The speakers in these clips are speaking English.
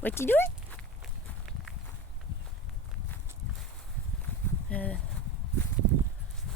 What you doing?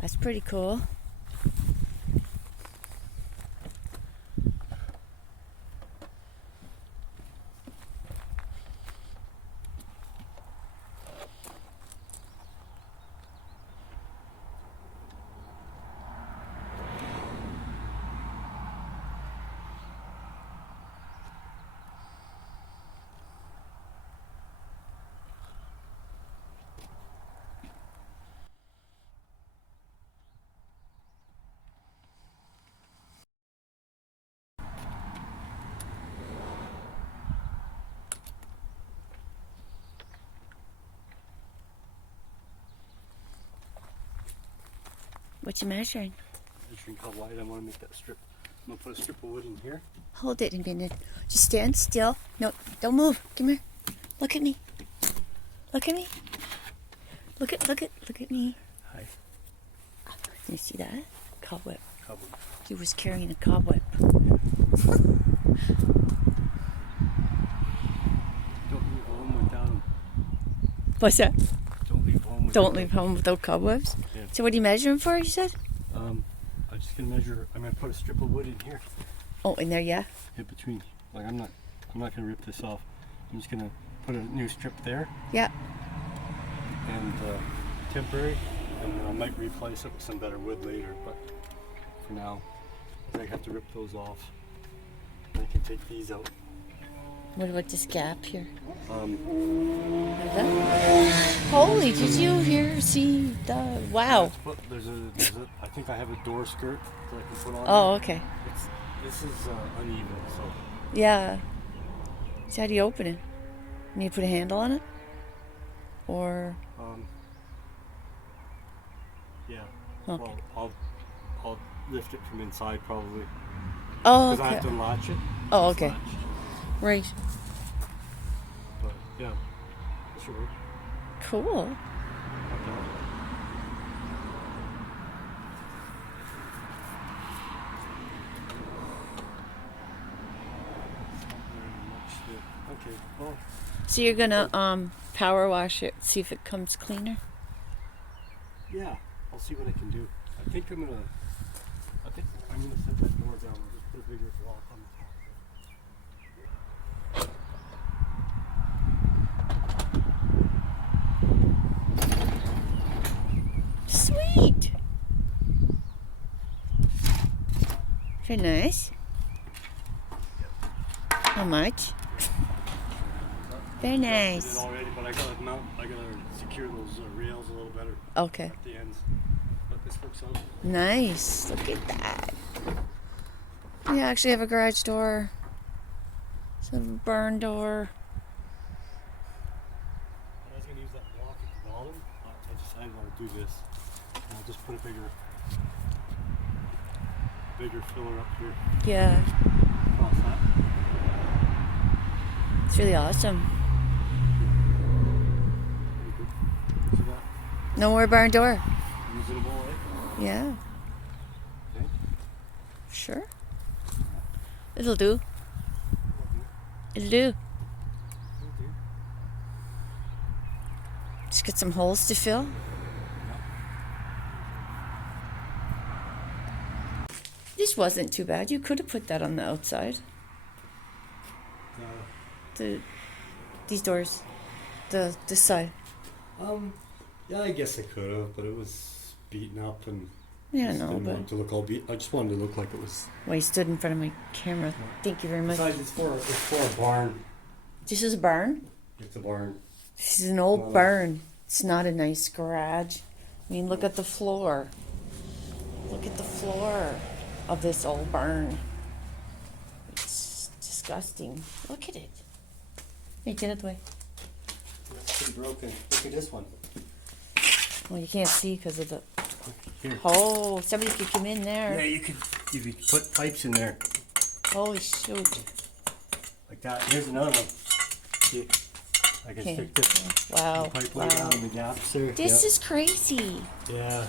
That's pretty cool. What you measuring? Measuring how wide I want to make that strip. I'm gonna put a strip of wood in here. Hold it a minute. Just stand still. No, don't move. Come here. Look at me. Look at me. Look at me. Hi. Can you see that? Cobweb. Cobweb. He was carrying a cobweb. Don't leave home without them. What's that? Don't leave home without Don't leave home without cobwebs? Yeah. So what are you measuring for, you said? I'm just gonna measure. I'm gonna put a strip of wood in here. Oh, in there, yeah? In between. Like I'm not gonna rip this off. I'm just gonna put a new strip there. Yeah. And temporary, and then I might replace it with some better wood later. But for now, I have to rip those off. I can take these out. What about this gap here? Um, Holy, did you see the, wow. There's a, I think I have a door skirt that I can put on. Oh, there. okay. This is uneven, so. Yeah. So how do you open it? You need to put a handle on it? Or? Yeah. Okay. Well, I'll lift it from inside probably. Oh, Because I have to okay. latch it. Oh, It's okay. latched. Right. But yeah, that should work. Cool. Not bad. Not very much there. Okay, well, So you're gonna power wash it, see if it comes cleaner? yeah, I'll see what I can do. I think I'm gonna set that door down. I'll just put a bigger block on the top. Sweet. Very nice. How much? Very I did nice. it already, but I gotta secure those rails a little better Okay. at the ends. But this works out. Nice. Look at that. We actually have a garage door. Some barn door. I was gonna use that block at the bottom. I decided I'll do this. And I'll just put a bigger filler up here Yeah. across that. It's really awesome. Very good. See that? No more barn door. Usable, right? Yeah. Okay. Sure. It'll do. Will It'll do. do. Will do. Just get some holes to fill. This wasn't too bad. You could have put that on the outside. These doors. This side. Yeah, I guess I could have, but it was beaten up and Yeah, just no, didn't but want it to look all beat. I just wanted to look like it was. well, you stood in front of my camera. Thank you very much. Besides, it's for a barn. This is a barn. It's a barn. This is an old barn. It's not a nice garage. I mean, look at the floor. Look at the floor of this old barn. It's disgusting. Look at it. Hey, get it away. It's pretty broken. Look at this one. Well, you can't see because of the. Here. Oh, somebody could come in Yeah, there. you could put pipes in there Holy shoot. like that. Here's another one. See, I can Okay. stick this Wow. pipe way down in the gaps there. This is crazy. Yeah.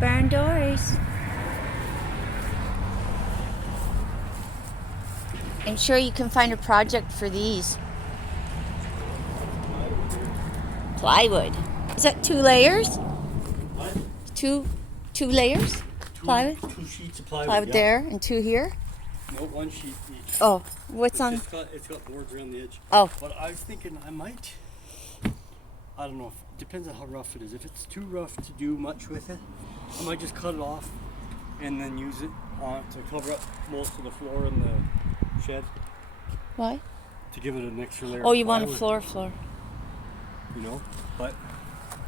barn doors. I'm sure you can find a project for these. Plywood. Is that 2 layers? What? Two layers? Plywood? Two sheets of plywood. Plywood yeah. there and 2 here? No, 1 sheet each. Oh, what's on? It's got boards around the edge. Oh, But I was thinking I might. I don't know. Depends on how rough it is. If it's too rough to do much with it, I might just cut it off and then use it to cover up most of the floor in the shed why? to give it an extra layer. Oh, of you want a plywood, floor. You know, but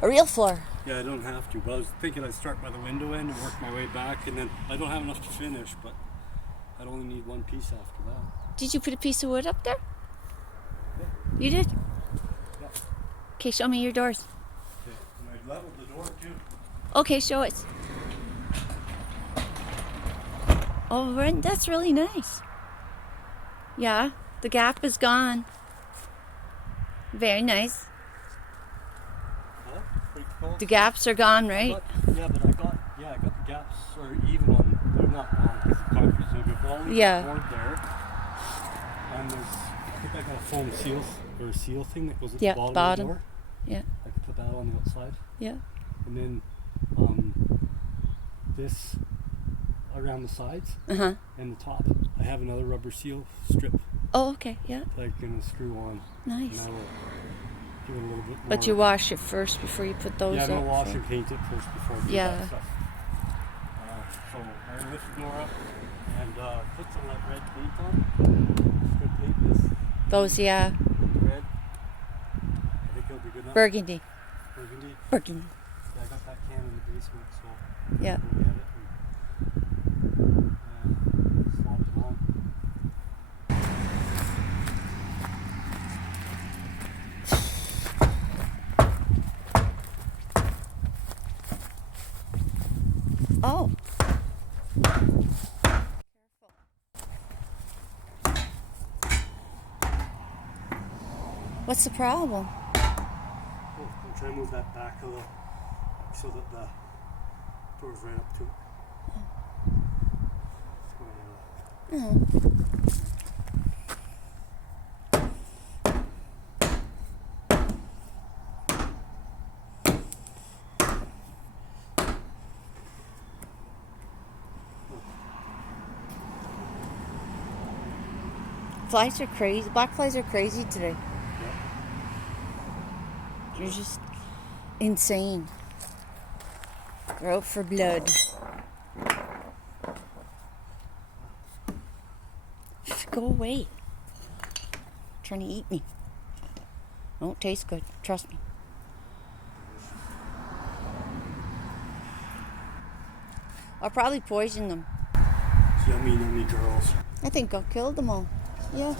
A real floor. yeah, I don't have to. But I was thinking I'd start by the window end and work my way back, and then I don't have enough to finish, but I'd only need 1 piece after that. Did you put a piece of wood up there? Yeah. You did? Yeah. Okay, show me your doors. Okay. And I leveled the door too. Okay, show us. Oh, that's really nice. Yeah, the gap is gone. Very nice. Huh? Pretty cool. The gaps are gone, right? I got the gaps are even on. They're not on because the concrete's no good. But I'll leave Yeah. the board there. And there's, I think I got a foam seal thing that goes at Yeah, the bottom, bottom. of the door. Yeah. I can put that on the outside, Yeah. and then this around the sides Uh-huh. and the top. I have another rubber seal strip Oh, okay, yeah. that I can screw on, and Nice. that'll give it a little bit more. But you wash it first before you put those Yeah, I'm up. gonna wash so- and paint it first before I do Yeah. that stuff. So I lifted Nora and put some of that red paint on. Good paint this Those, yeah. red. I think it'll be good enough. Burgundy. Burgundy. Burgundy. Yeah, I got that can in the basement, so Yeah. we'll get it and slop it on. Oh. What's the problem? Oh, I'm trying to move that back a little so that the door's right up to it. It's going Flies are crazy. Black flies are crazy today. yeah. They're just insane. They're out for blood. Go away. Trying to eat me. Won't taste good. Trust me. I'll probably poison them. Yummy girls. I think I'll kill them all. Yeah.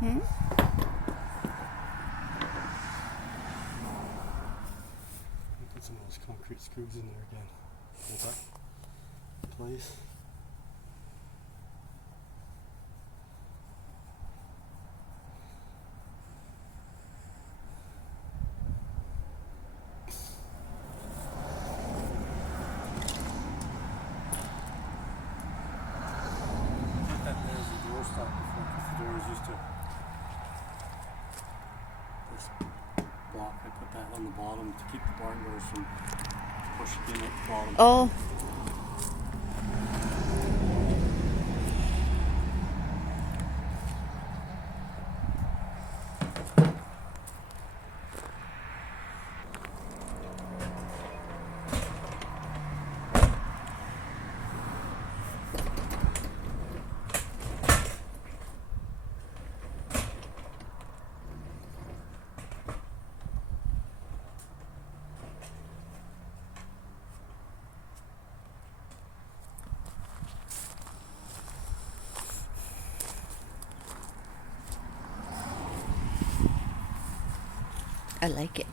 Hmm? Put some of those concrete screws in there again. Hold that in place. Put that there as the door on the bottom to keep the barn doors from pushing in at the bottom. Oh. I like it.